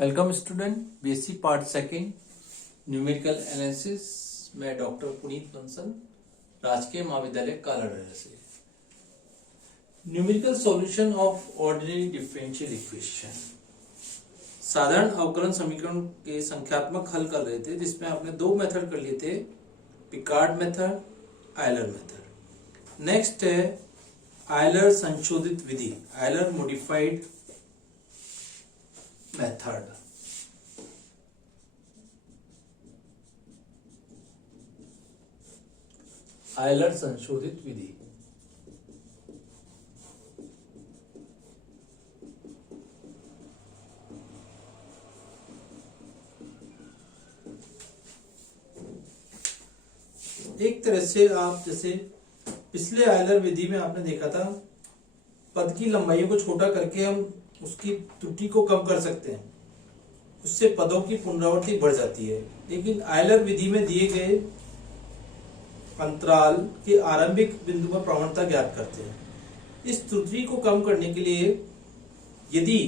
Welcome student BSc part second numerical analysis में doctor Puneet Bansal राजकीय महाविद्यालय कालाडर से numerical solution of ordinary differential equation साधारण अवकलन समीकरण के संख्यात्मक हल कर रहे थे, जिसमें आपने दो मेथड कर लिए थे, Picard method, Euler method. Next है आयलर संशोधित विधि, आयलर मॉडिफाइड मेथड। आयलर संशोधित विधि। एक तरह से आप जैसे पिछले आयलर विधि में आपने देखा था, पद की लंबाई को छोटा करके हम उसकी त्रुटि को कम कर सकते हैं, उससे पदों की पुनरावृत्ति बढ़ जाती है। लेकिन आयलर विधि में दिए गए अंतराल के आरंभिक बिंदु पर प्रवणता ज्ञात करते हैं। इस त्रुटि को कम करने के लिए यदि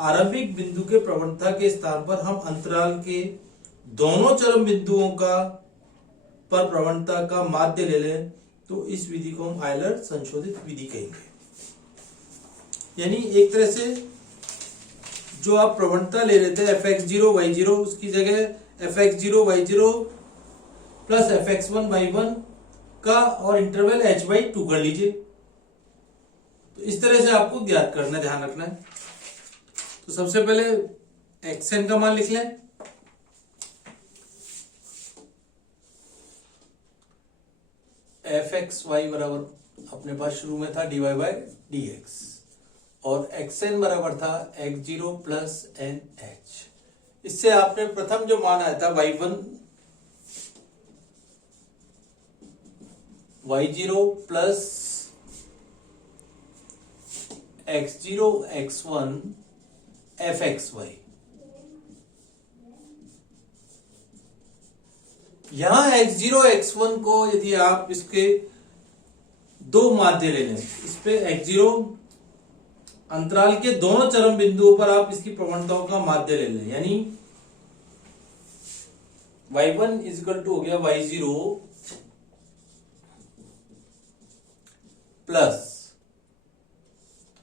आरंभिक बिंदु के प्रवणता के स्थान पर हम अंतराल के दोनों चरम बिंदुओं का पर प्रवणता का माध्य ले लें, तो इस विधि को हम आयलर संशोधित विधि कहेंगे। यानी एक तरह से जो आप प्रवणता ले लेते हैं fx0 y0, उसकी जगह fx0 y0 plus fx1 y1 का और इंटरवल h/2 कर लीजिए। तो इस तरह से आपको ज्ञात करना, ध्यान रखना है। तो सबसे पहले xn का मान लिख लें। fxy बराबर अपने पास शुरू में था dy/dx और xn बराबर था x0 प्लस nh। इससे आपने प्रथम जो मान आया था y0 plus x0 x1 fxy, यहां x0 x1 को यदि आप इसके दो माध्य ले लें, इस पे x0 अंतराल के दोनों चरम बिंदुओं पर आप इसकी प्रवणताओं का माध्य ले लें, यानी y1 इक्वल टू हो गया y0 प्लस,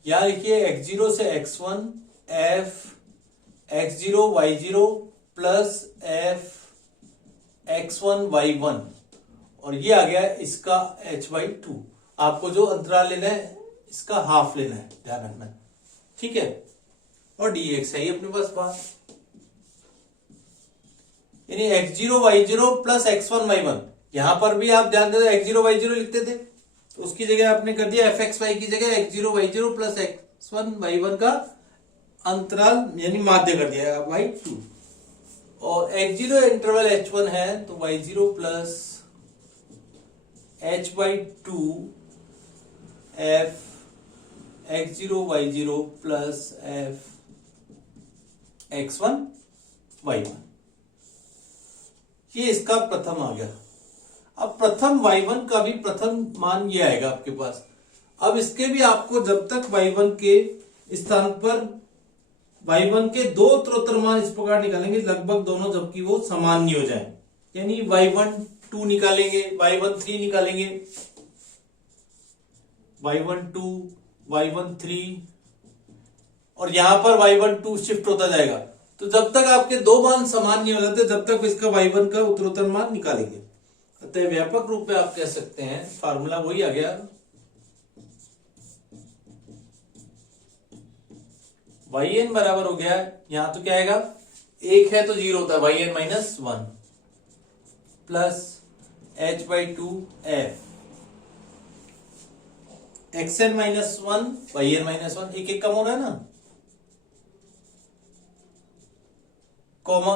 यहां लिखिए x0 से x1 f x0 y0 plus f x1 y1, और ये आ गया इसका h/2। आपको जो अंतराल लेना है इसका हाफ लेना है, ध्यान रखना, ठीक है। और dx है ये अपने पास बात, यानी x0 y0 plus x1 y1। यहां पर भी आप ध्यान दें x0 y0 लिखते थे, तो उसकी जगह आपने कर दिया fxy की जगह x0 y0 plus x1 y1 का अंतराल यानी माध्य कर दिया y2। और x0 इंटरवल h1 है, तो y0 plus h/2 f x0 y0 plus f x1 y1, ये इसका प्रथम आ गया। अब प्रथम y1 का भी प्रथम मान ये आएगा आपके पास। अब इसके भी आपको जब तक y1 के स्थान पर y1 के दो उत्तरोत्तर मान इस प्रकार निकालेंगे, लगभग दोनों जबकि वो समान नहीं हो जाए, यानी y12 निकालेंगे, y13 निकालेंगे, y12 y13, और यहां पर y12 शिफ्ट होता जाएगा। तो जब तक आपके दो मान समान नहीं हो जाते, जब तक इसका y1 का उत्तरोत्तर मान निकालेंगे। अतः व्यापक रूप में आप कह सकते हैं, फार्मूला वही आ गया, yn बराबर हो गया, यहां तो क्या आएगा, एक है तो जीरो होता है, yn minus 1 plus h/2 f xn minus 1 yn minus 1, एक एक कम हो रहा है ना, comma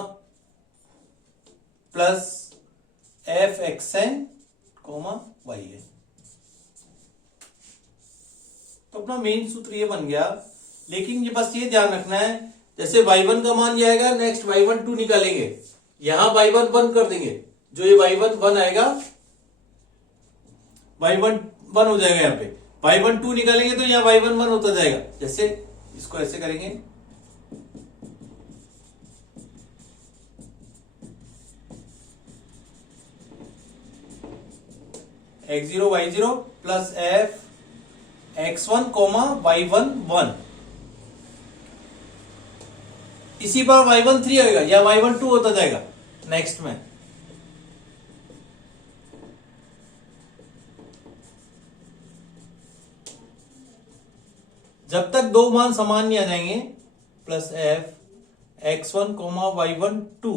plus f xn comma yn। तो अपना मेन सूत्र ये बन गया। लेकिन ये बस ये ध्यान रखना है, जैसे y1 का मान ये आएगा, नेक्स्ट y12 निकालेंगे, यहां y1 1 कर देंगे, जो ये y1 1 आएगा, y1 1 हो जाएगा, यहाँ पे y12 निकालेंगे तो यहाँ y11 होता जाएगा। जैसे इसको ऐसे करेंगे, x0 y0 plus f x1 comma y1 1। इसी पर y1 3 आएगा या y1 2 होता जाएगा नेक्स्ट में। जब तक दो मान समान नहीं आ जाएंगे, plus f x1 comma y1 2,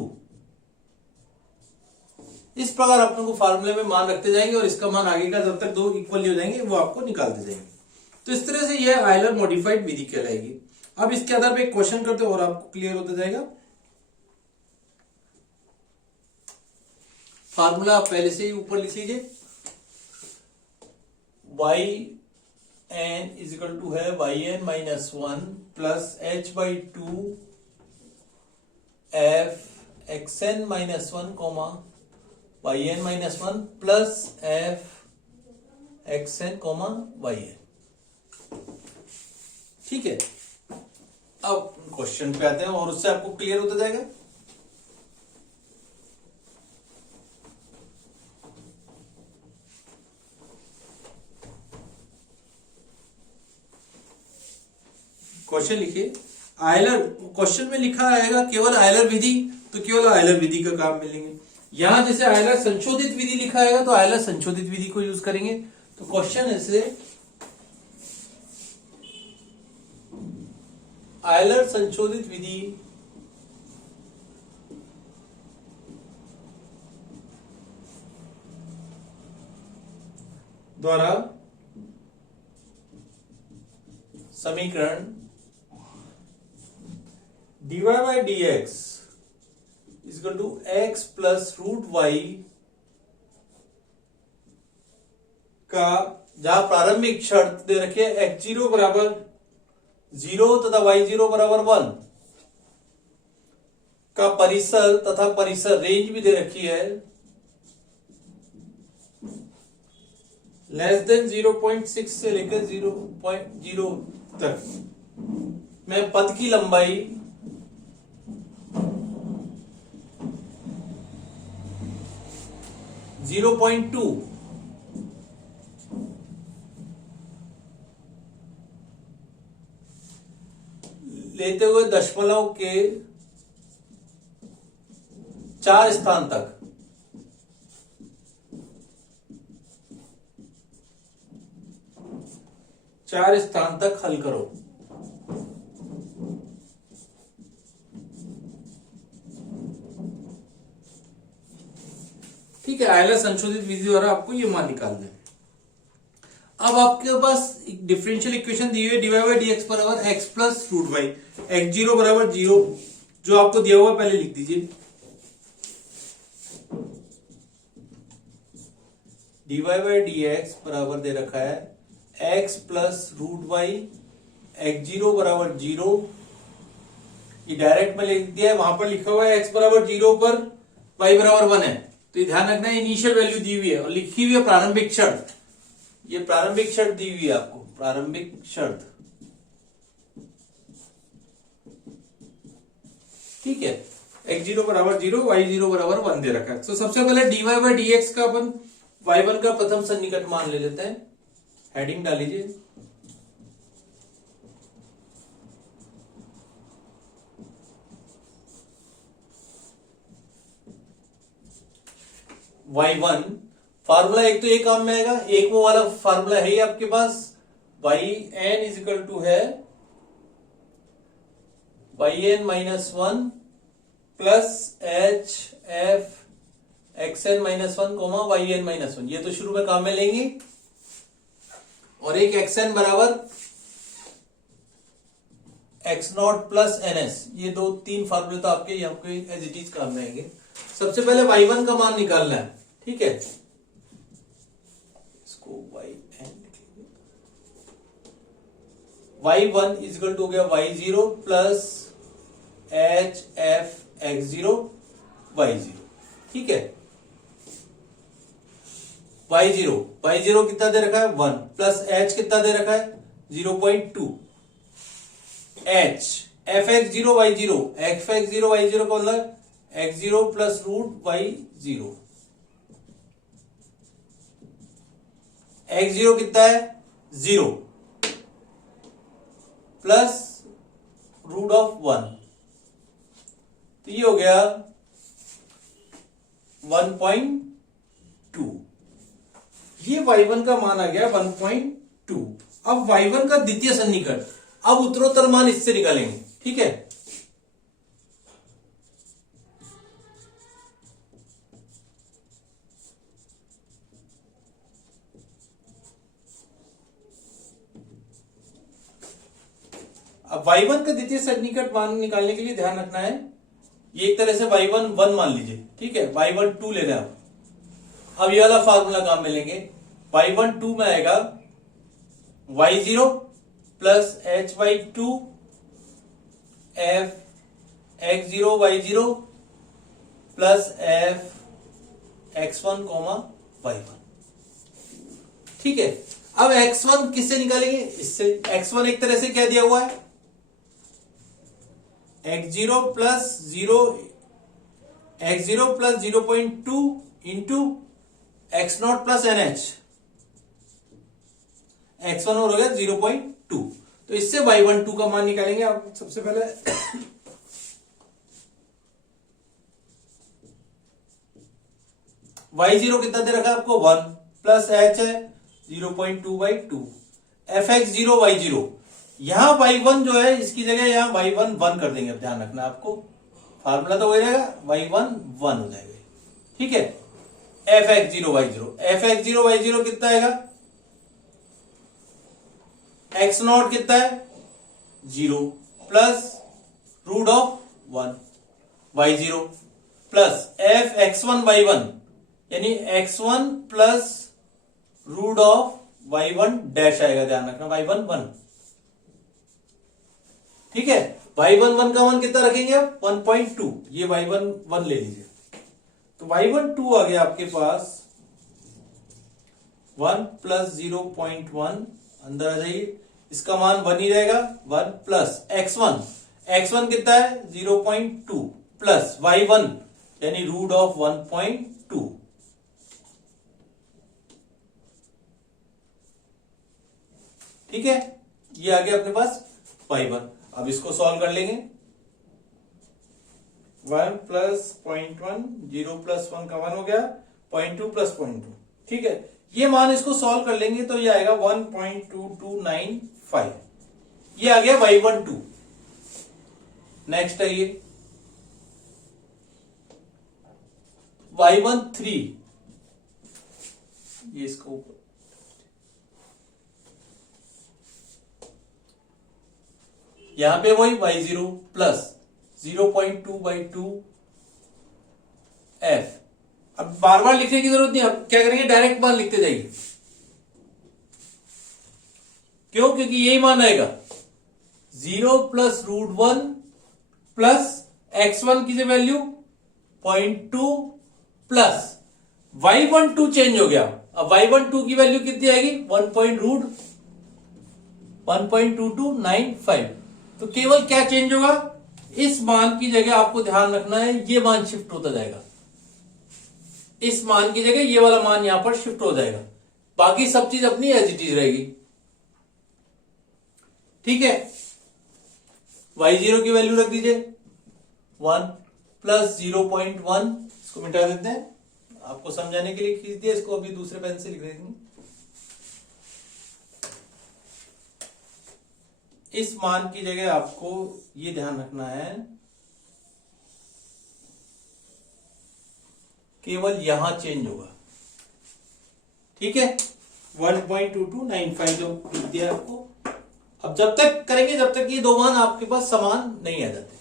इस प्रकार अपने को फार्मूले में मान रखते जाएंगे और इसका मान आगे का जब तक दो इक्वल हो जाएंगे वो आपको निकालते जाएंगे। तो इस तरह से यह आयलर मॉडिफाइड विधि कहलाएगी। अब इसके आधार पे एक क्वेश्चन करते हैं और आपको क्लियर होता जाएगा। फार्मूला आप पहले से ही ऊपर लिख लीजिए, y n is equal to है yn minus 1 plus h by 2 f xn minus 1 comma yn minus 1 plus f xn comma yn। ठीक है, अब क्वेश्चन पे आते हैं और उससे आपको क्लियर होता जाएगा। क्वेश्चन लिखिए, आयलर, क्वेश्चन में लिखा आएगा केवल आयलर विधि, तो केवल आयलर विधि का काम मिलेंगे। यहां जैसे आयलर संशोधित विधि लिखा आएगा तो आयलर संशोधित विधि को यूज करेंगे। तो क्वेश्चन ऐसे, आयलर संशोधित विधि द्वारा समीकरण dy by D X is equal to X plus root Y का, जहां प्रारंभिक शर्त दे रखी है x0 बराबर 0 तथा y0 बराबर 1 का परिसर तथा परिसर रेंज भी दे रखी है लेस देन 0.6 से लेकर 0.0 तक में पथ की लंबाई जीरो 0.2 लेते हुए दशमलव के 4 स्थान तक हल करो। ठीक है, आयलर संशोधित विधि द्वारा आपको ये मान निकालना है। अब आपके पास डिफरेंशियल इक्वेशन दी हुई है, dy बाई डी एक्स बराबर X plus root Y, x0 बराबर 0 जो आपको दिया हुआ पहले लिख दीजिए। dy बाई डी एक्स बराबर दे रखा है x plus root Y, x0 बराबर 0, ये डायरेक्ट में लिख दिया है। वहां पर लिखा हुआ है x बराबर 0 पर y बराबर 1 है, तो ये ध्यान रखना है इनिशियल वैल्यू दी हुई है और लिखी हुई है प्रारंभिक शर्त। ये प्रारंभिक शर्त दी हुई है आपको, प्रारंभिक शर्त। ठीक है, x0 बराबर 0, y0 बराबर 1 दे रखा है। तो सबसे पहले dy बाई डी एक्स का अपन y1 का प्रथम सन्निकट मान ले लेते हैं। हेडिंग डालीजिए, y1 फार्मूला एक तो ये काम में आएगा, एक वो वाला फार्मूला है ही आपके पास, yn इज इक्वल टू है yn minus 1 plus H F xn minus 1 comma yn minus 1, ये तो शुरू में काम में लेंगे। और एक xn बराबर x0 प्लस ns, ये दो तीन फार्मूले तो आपके यहाँ पे एज इट इज काम में आएंगे। सबसे पहले y1 का मान निकालना है। ठीक है, इसको y1 इज इक्वल टू हो गया y0 plus H F x0 y0। ठीक है, y0 कितना दे रखा है 1 प्लस h कितना दे रखा है 0.2, h fx0 y0, fx0 y0 का मतलब x0 plus root y0, x zero कितना है 0 प्लस रूट ऑफ 1, तो ये हो गया 1.2। ये y1 का मान आ गया 1.2। अब y1 का द्वितीय सन्निकट, अब उत्तरोत्तर मान इससे निकालेंगे, ठीक है। अब y1 का द्वितीय सन्निकट मान निकालने के लिए ध्यान रखना है, ये एक तरह से y1 1 मान लीजिए, ठीक है, y1 2 ले रहे हैं आप। अब ये वाला फार्मूला काम में लेंगे, y1 2 में आएगा y0 plus h by 2 f x0 y0 plus f x1 y1, ठीक है। अब x1 किससे निकालेंगे, इससे। x1 एक तरह से क्या दिया हुआ है, x0 plus 0.2 into x0 plus nh, x1 और हो गया 0.2, तो इससे y12 का मान निकालेंगे आप सबसे पहले। y0 कितना दे रखा है आपको 1 प्लस h है 0.2/2, fx0 y0, यहां y1 जो है इसकी जगह यहां y1 1 कर देंगे। अब ध्यान रखना आपको, फार्मूला तो वही रहेगा, y1 1 हो जाएगा, ठीक है। fx0 y0 कितना आएगा, x0 कितना है 0 plus root of 1 y0 plus fx1 y1 यानी x1 plus root of y1 dash आएगा, ध्यान रखना y1 1, ठीक है। y1 1 का मान कितना रखेंगे आप 1.2, ये y1 1 ले लीजिए, तो y1 2 आ गया आपके पास 1 प्लस 0.1, अंदर आ जाइए, इसका मान 1 ही रहेगा, 1 प्लस x1 कितना है 0.2 प्लस y1 यानी रूट ऑफ 1.2, ठीक है। ये आ गया अपने पास y1। अब इसको सॉल्व कर लेंगे, 1 प्लस 0.1 0 प्लस 1 का 1 हो गया, 0.2 प्लस 0.2, ठीक है। ये मान इसको सॉल्व कर लेंगे तो ये आएगा 1.2295, ये आ गया y12। नेक्स्ट है ये y13, ये इसको ऊपर, यहां पे वही y0 प्लस 0.2/2 f। अब बार बार लिखने की जरूरत नहीं, अब क्या करेंगे डायरेक्ट मान लिखते जाइए, क्यों, क्योंकि यही मान आएगा 0 प्लस रूट 1 प्लस x1 की वैल्यू 0.2 प्लस y12 चेंज हो गया। अब y12 की वैल्यू कितनी आएगी 1.2295, तो केवल क्या चेंज होगा, इस मान की जगह आपको ध्यान रखना है ये मान शिफ्ट होता जाएगा, इस मान की जगह ये वाला मान यहां पर शिफ्ट हो जाएगा, बाकी सब चीज अपनी एज इट इज रहेगी, ठीक है। y0 की वैल्यू रख दीजिए 1 प्लस 0.1, इसको मिटा देते हैं, आपको समझाने के लिए खींच दिया, इसको अभी दूसरे पेन से लिख देंगे। इस मान की जगह आपको ये ध्यान रखना है केवल यहां चेंज होगा, ठीक है। 1.2295 जो लिख दिया आपको। अब जब तक करेंगे जब तक ये दो मान आपके पास समान नहीं आ जाते,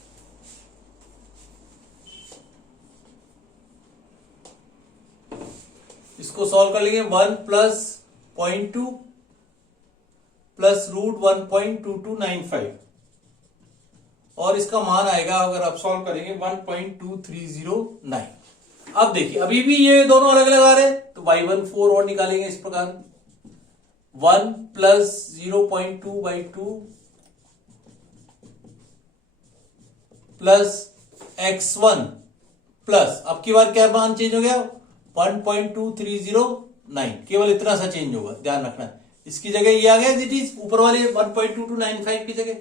इसको सॉल्व कर लेंगे 1 प्लस 0.2 प्लस रूट 1.2295 और इसका मान आएगा, अगर आप सॉल्व करेंगे 1.2309। अब देखिए अभी भी ये दोनों अलग अलग आ रहे हैं, तो y14 और निकालेंगे इस प्रकार 1 प्लस 0.2/2 प्लस x1 प्लस, अब की बार क्या मान चेंज हो गया 1.2309 9, केवल इतना सा चेंज होगा, ध्यान रखना। इसकी जगह ये आ गया एज इट इज, ऊपर वाले 1.2295 की जगह।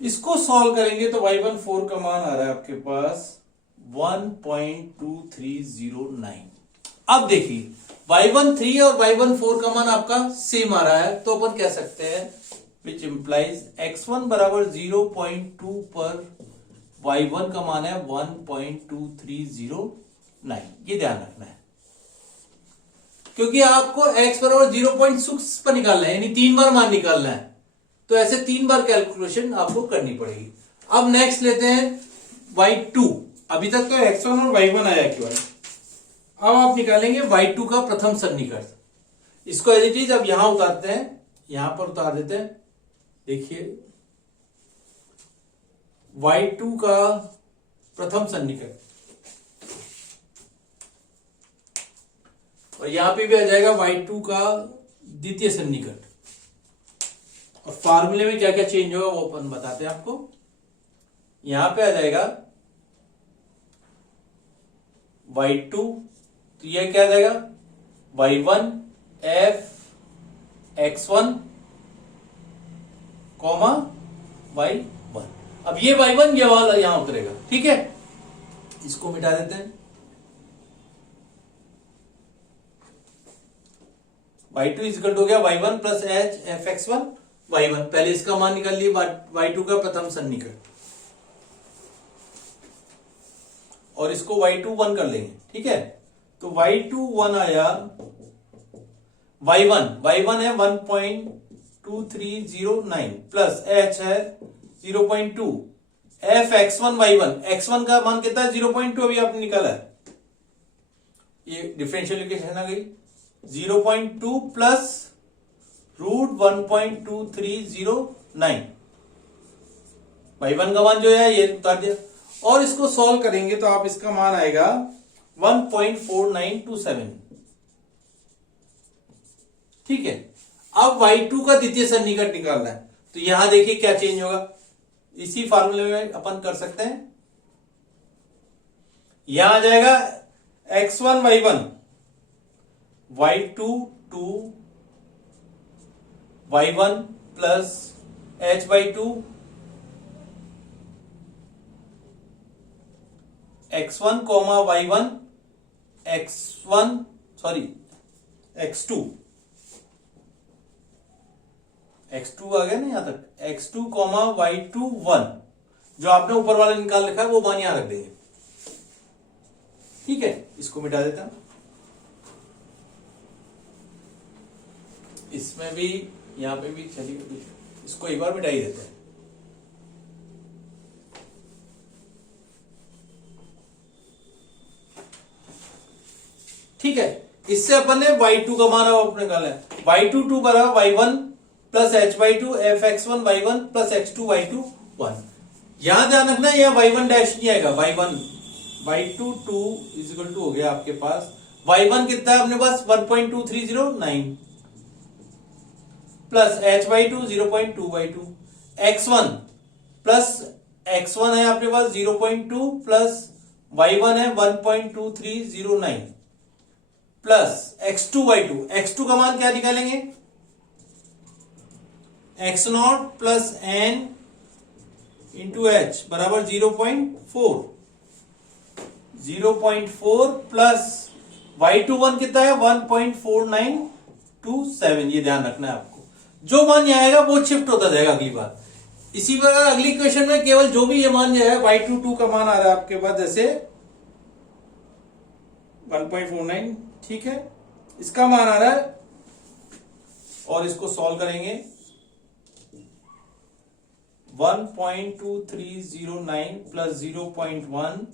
इसको सॉल्व करेंगे तो y14 का मान आ रहा है आपके पास 1.2309। अब देखिए y13 और y14 का मान आपका सेम आ रहा है, तो अपन कह सकते हैं विच इंप्लाइज x1 बराबर 0.2 पर y1 का मान है 1.2309। ये ध्यान रखना है, क्योंकि आपको x बराबर 0.6 पर निकालना है, यानी 3 बार मान निकालना है, तो ऐसे 3 बार कैलकुलेशन आपको करनी पड़ेगी। अब नेक्स्ट लेते हैं y2। अभी तक तो x1 और y1 आया केवल, अब आप निकालेंगे y2 का प्रथम सन्निकट। इसको एज इट इज अब यहां उतारते हैं, यहां पर उतार देते हैं। देखिए y2 का प्रथम सन्निकट, और यहां पे भी आ जाएगा y2 का द्वितीय सन्निकट। और फार्मूले में क्या क्या चेंज होगा वो अपन बताते हैं आपको। यहां पे आ जाएगा y2, तो यह क्या आ जाएगा y1 f x1 comma y1। अब ये y1 ये वाला यहां उतरेगा, ठीक है। इसको मिटा देते हैं। y2 इक्वल हो गया y1 plus h f x1 y1। पहले इसका मान निकाल लिए, y2 का प्रथम सन्निकट, और इसको y2 1 कर लेंगे, ठीक है। तो y2 1 आया, y1 है 1.2309 प्लस h है 0.2, f x1 y1, x1 का मान कितना है 0.2, अभी आपने निकाला है, ये डिफरेंशियल इक्वेशन आ गई 0.2 प्लस रूट 1.2309। y1 का मान जो है ये उतार दिया, और इसको सॉल्व करेंगे तो आप इसका मान आएगा 1.4927, ठीक है। अब y2 का द्वितीय सन्निकट निकालना है, तो यहां देखिए क्या चेंज होगा, इसी फार्मूले में अपन कर सकते हैं। यहां आ जाएगा x1 y1 y2 2 y1 plus h by 2 x1 comma y1 x1 sorry x2 आ गया ना यहां तक, x2 कॉमा y2 1, जो आपने ऊपर वाला निकाल रखा है वो मान यहां रख देंगे, ठीक है। इसको मिटा देता हूं, इसमें भी यहां पे भी चलिए, इसको एक बार मिटा ही देते हैं। ठीक है, इससे अपन ने y2 का मान अपने निकाला है, y2 2 बराबर y1 plus h by 2 f x1 y1 plus x2 y2 1। यहां ध्यान रखना है यह y1 डैश नहीं आएगा, y2 2 इज इक्वल टू हो गया आपके पास y1 कितना है अपने पास 1.2309 plus h by 2 0.2 by 2 x1 plus x1 है आपके पास 0.2 प्लस y1 है 1.2309 प्लस x2 by 2, x2 का मान क्या निकालेंगे x0 plus n into H बराबर 0.4 प्लस y21 कितना है 1.4927। ये ध्यान रखना है आपको, जो मान यहाँ आएगा वो शिफ्ट होता जाएगा अगली बार। इसी प्रकार अगली क्वेश्चन में केवल जो भी ये मान जो है y22 का मान आ रहा है आपके पास जैसे 1.49, ठीक है, इसका मान आ रहा है, और इसको सॉल्व करेंगे 1.2309 प्लस 0.1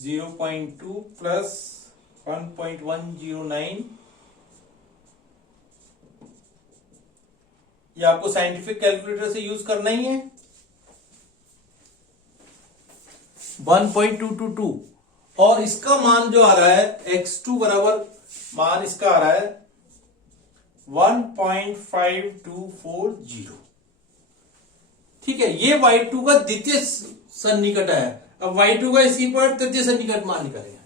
0.2 प्लस 1.109। ये आपको साइंटिफिक कैलकुलेटर से यूज करना ही है। 1.222 और इसका मान जो आ रहा है x2 बराबर मान इसका आ रहा है 1.5240। ठीक है, ये y2 का द्वितीय सन्निकट है। अब y2 का इसी पर तृतीय सन्निकट मान निकालेंगे।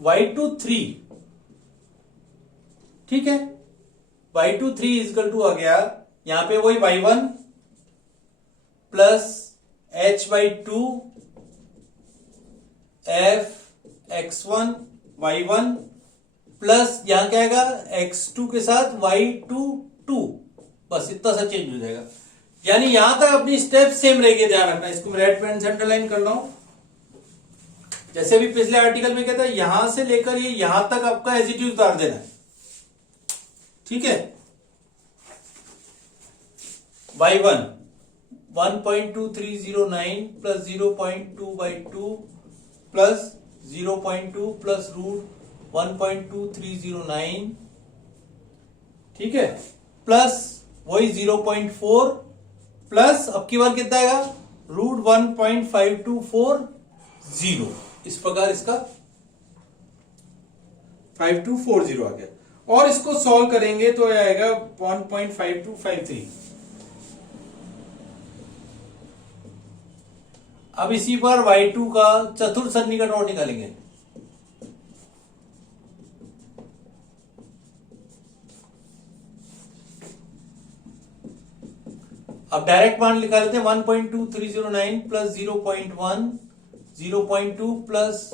y23, ठीक है, y23 इजकल टू आ गया यहां पे वही y1 plus h/2 f x1 y1 plus यहां क्या आएगा x2 के साथ y22, बस इतना सा चेंज हो जाएगा। यानी यहां तक अपनी स्टेप सेम रहेगी, ध्यान रखना। इसको मैं रेड पेन से अंडरलाइन कर रहा हूं, जैसे भी पिछले आर्टिकल में कहता है यहां से लेकर ये यहां तक आपका एज इट इज उतार देना है, ठीक है। y1 1.2309 plus 0.2/2 plus 0.2 plus root 1.2309, ठीक है, प्लस वही 0.4 प्लस अब की बार कितना आएगा रूट 1.5240, इस प्रकार इसका 5240 आ गया। और इसको सॉल्व करेंगे तो आएगा 1.5253। अब इसी पर y2 का चतुर्थ सन्निकट और निकालेंगे। अब डायरेक्ट मान निकाल लेते हैं 1.2309 प्लस 0.1 0.2 प्लस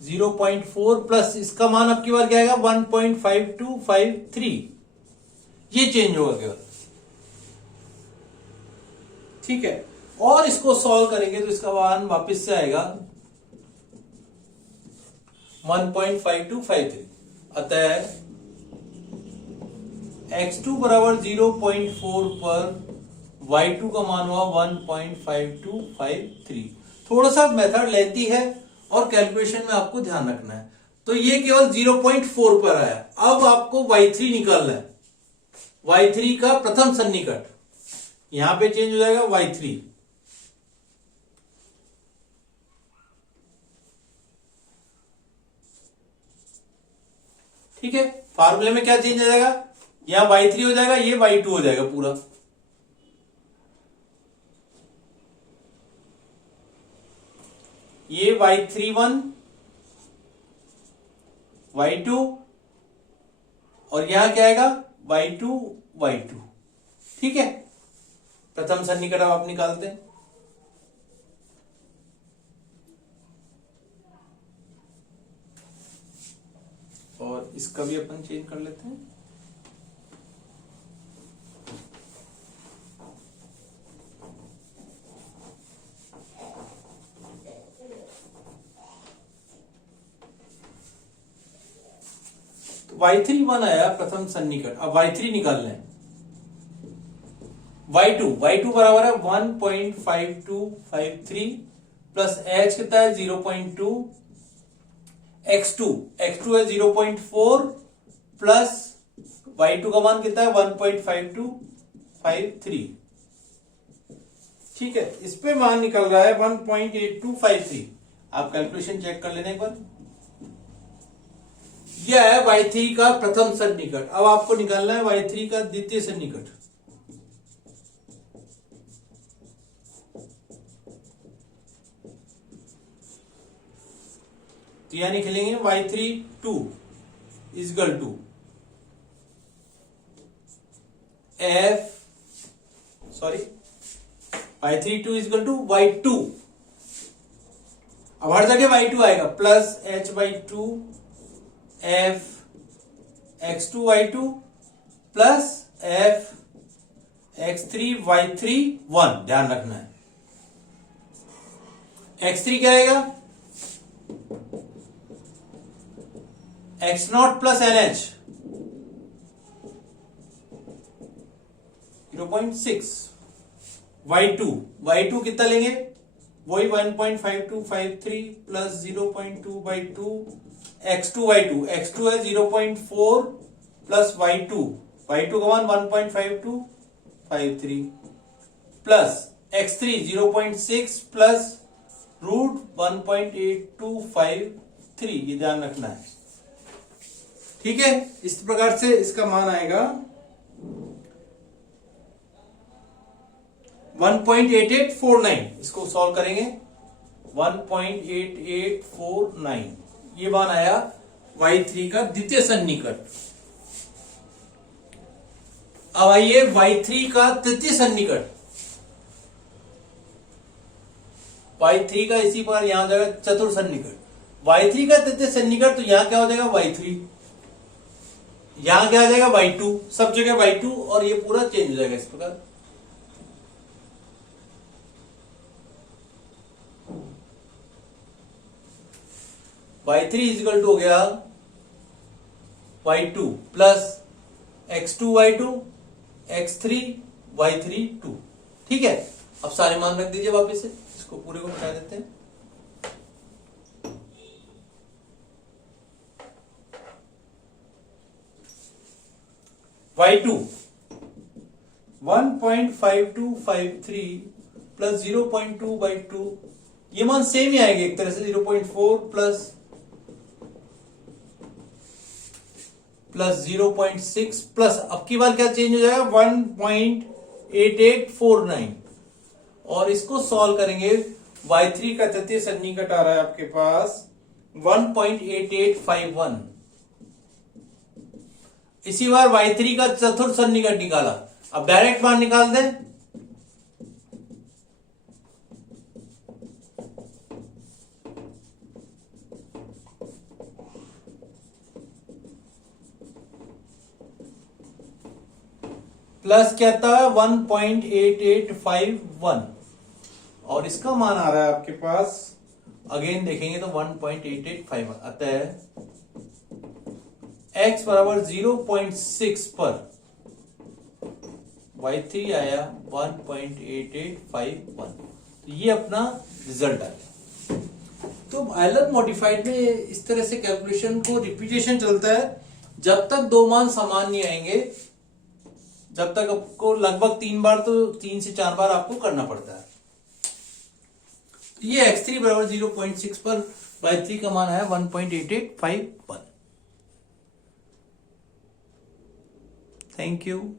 0.4 प्लस इसका मान अब की बार क्या आएगा 1.5253, ये चेंज होगा केवल, ठीक है। और इसको सॉल्व करेंगे तो इसका मान वापस से आएगा 1.5253। अतः x2 बराबर 0.4 पर y2 का मान हुआ 1.5253। थोड़ा सा मेथड लेती है और कैलकुलेशन में आपको ध्यान रखना है। तो ये केवल 0.4 पर आया। अब आपको y3 निकालना है, y3 का प्रथम सन्निकट, यहां पे चेंज हो जाएगा y3, ठीक है। फार्मूले में क्या चेंज आ जाएगा, यहां y3 हो जाएगा, ये y2 हो जाएगा पूरा, ये y31 y2 और यहां क्या आएगा y2 y2, ठीक है। प्रथम सन्निकट अब आप निकालते हैं, और इसका भी अपन चेंज कर लेते हैं। तो y31 आया प्रथम सन्निकट। अब y3 निकाल लें, y2 बराबर है 1.5253 प्लस h कितना है 0.2, x2 है 0.4 प्लस y2 का मान कितना है 1.5253, ठीक है। इस पे मान निकल रहा है 1.8253। आप कैलकुलेशन चेक कर लेने एक बार। यह है y3 का प्रथम सन्निकट। अब आपको निकालना है y3 का द्वितीय सन्निकट। तो यानी लिखेंगे y32 is equal to y32 is equal to y2, अब हर जगह y2 आएगा, plus h/2 f x2 y2 plus f x3 y3 1, ध्यान रखना है। x3 क्या आएगा x0 प्लस NH 0.6, y2 कितना लेंगे वही 1.5253 प्लस 0.2/2 x2 y2 है 0.4 प्लस y2 का मान 1.5253 प्लस x3 0.6 प्लस रूट 1.8253, ये ध्यान रखना है, ठीक है। इस प्रकार से इसका मान आएगा 1.8849। इसको सॉल्व करेंगे 1.8849 ये मान आया y3 का द्वितीय सन्निकट। अब आइए y3 का तृतीय सन्निकट। y3 का इसी पर यहां हो जाएगा चतुर्थ सन्निकट। y3 का तृतीय सन्निकट तो यहां क्या हो जाएगा y3, यहां क्या आ जाएगा y2, सब जगह y2 और ये पूरा चेंज हो जाएगा इस प्रकार। y3 इजिकल टू हो गया y2 plus x2 y2 x3 y3 2। ठीक है, अब सारे मान रख दीजिए वापस से, इसको पूरे को मिटा देते हैं। y2 1.5253 प्लस 0.2/2, ये मान सेम ही आएंगे एक तरह से। 0.4 प्लस 0.6 प्लस अब की बार क्या चेंज हो जाएगा 1.8849 और इसको सॉल्व करेंगे। y3 का तृतीय सन्निकट आ रहा है आपके पास 1.8851। इसी बार y3 का चतुर्थ सन्निकट निकाला, अब डायरेक्ट मान निकाल दें। प्लस क्या था 1.8851 और इसका मान आ रहा है आपके पास, अगेन देखेंगे तो 1.8851। अतः x बराबर 0.6 पर y3 आया 1.8851। ये अपना रिजल्ट आया। तो आयलर मॉडिफाइड में इस तरह से कैलकुलेशन को रिपीटेशन चलता है जब तक दो मान समान नहीं आएंगे, जब तक आपको लगभग 3 बार, तो 3 से 4 बार आपको करना पड़ता है। तो ये x3 बराबर 0.6 पर y3 का मान है 1.8851। Thank you.